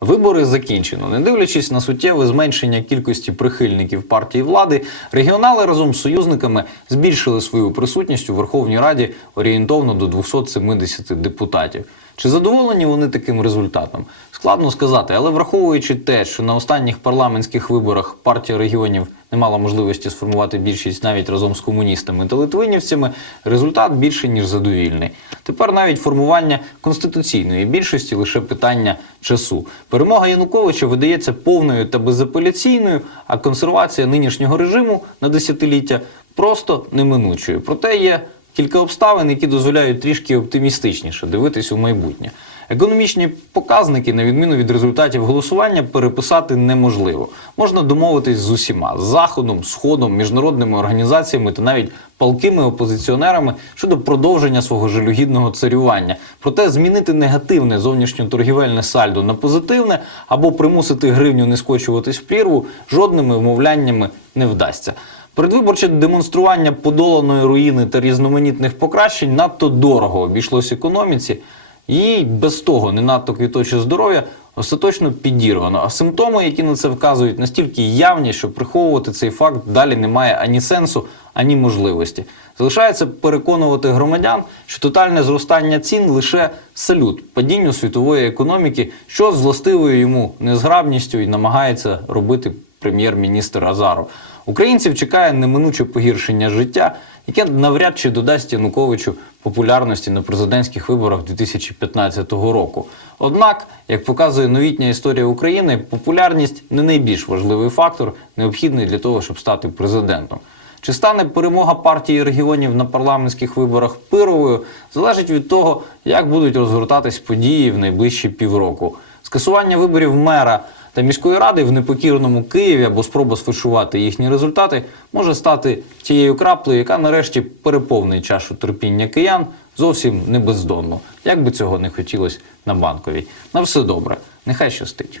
Вибори закінчено. Не дивлячись на суттєве зменшення кількості прихильників партії влади, регіонали разом з союзниками збільшили свою присутність у Верховній Раді орієнтовно до 270 депутатів. Чи задоволені вони таким результатом? Складно сказати, але враховуючи те, що на останніх парламентських виборах партія регіонів не мала можливості сформувати більшість навіть разом з комуністами та литвинівцями, результат більше ніж задовільний. Тепер навіть формування конституційної більшості лише питання часу. Перемога Януковича видається повною та безапеляційною, а консервація нинішнього режиму на десятиліття просто неминучою. Проте є кілька обставин, які дозволяють трішки оптимістичніше дивитись у майбутнє. Економічні показники, на відміну від результатів голосування, переписати неможливо. Можна домовитись з усіма заходом, сходом, міжнародними організаціями та навіть палкими опозиціонерами щодо продовження свого жалюгідного царювання. Проте змінити негативне зовнішньоторгівельне сальдо на позитивне або примусити гривню не скочуватись в прірву жодними вмовляннями не вдасться. Передвиборче демонстрування подоланої руїни та різноманітних покращень надто дорого обійшлось економіці, і без того не надто квіточе здоров'я остаточно підірвано. А симптоми, які на це вказують, настільки явні, що приховувати цей факт далі немає ані сенсу, ані можливості. Залишається переконувати громадян, що тотальне зростання цін лише салют падінню світової економіки, що з властивою йому незграбністю і намагається робити прем'єр-міністр Азаров. Українців чекає неминуче погіршення життя, яке навряд чи додасть Януковичу популярності на президентських виборах 2015 року. Однак, як показує новітня історія України, популярність не найбільш важливий фактор, необхідний для того, щоб стати президентом. Чи стане перемога партії регіонів на парламентських виборах пировою, залежить від того, як будуть розгортатись події в найближчі півроку. Скасування виборів мера та міської ради в непокірному Києві або спроба сфальшувати їхні результати може стати тією краплею, яка нарешті переповнить чашу терпіння киян зовсім не бездонно, як би цього не хотілося на банковій. На все добре, нехай щастить.